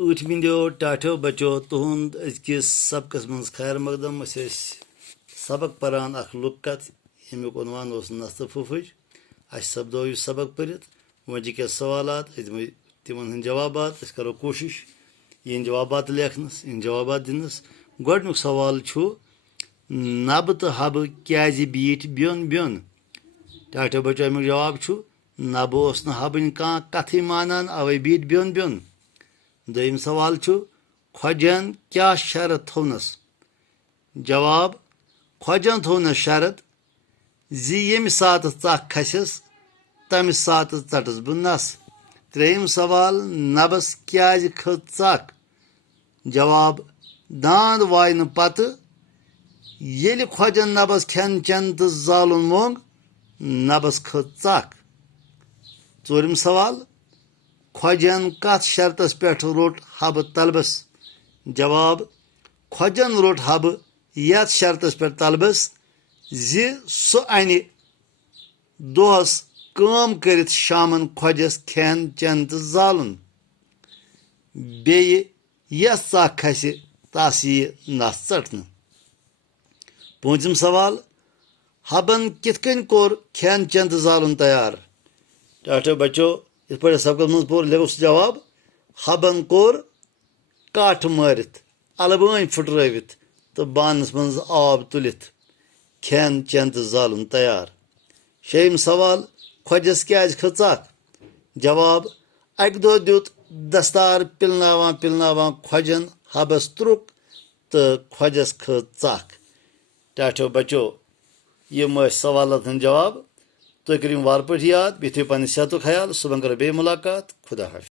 ऊठ बिंदो टाठो बचो तुहद अजकिस सबकस मज खैर मकदम सबक परान अख लुक कत यमुक उनवान नस्त फुफज अस सपदो यह सबक पढ़ित वजह क्या सवालात तिमन हंद जवाबात करो कोशिश इन जवाबात लेखनस इन जवाबात दिनस गोडनुक सवाल छु नब तो हब क्या बीट बियोन बियोन टाठो बचो अमुक जवाब छु नब ओस न हबन कह कथ मानान अवे बीट बियोन बियोन दोम सवाल छु खोजन क्या शरत थोनस जवाब खोजन थोनस शरत जी यम सात चख खसस तम सात चटस बह नस त्रेम सवाल नबस क्या खत चख जवाब दांद वायन पत येल खोजन नबस खेन चन तो जालुन मोंग नबस खत चख चोरम सवाल खोजन कत शर्तस पे रोट हब तलबस जवाब खोजन रोट हब यथ शर्तस पे तलबस जि सह अन दोहस काम करित शामन खोजस खेन चन तो जालुन बे यस चख खस तस यह नस चटन पूंचम सवाल हबन कितकन कोर खेन चन तो जालुन तैयार टाठो बच्चो इत पे सबक मज पोर लिखुस जवाब हबन कोर काठ मारित अलबन फुटरवित तो बानस मज आब तुलित खेन चन तो जालुन तैयार शेम सवाल खोजस क्या खत चख जवाब अक दो दुत दस्तार पिलनावान पिलनावान खोजन हबस त्रुक तो खोजस खत चख टाठो बच्चो यम सवालत जवाब तुम करो वार पे याद बे थो पे सेहत ख्याल सुबह करो बे मुलाकात खुदा हाफिज।